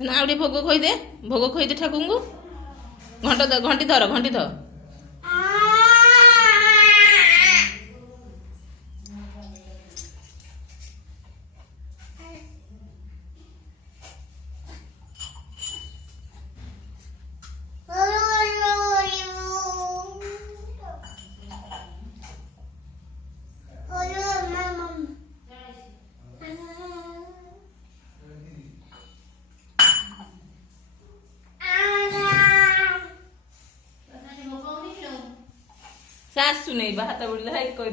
ना आउटे भोग खोई दे ठाकुर को घंटी धर सासू नहीं बात बोल है कोई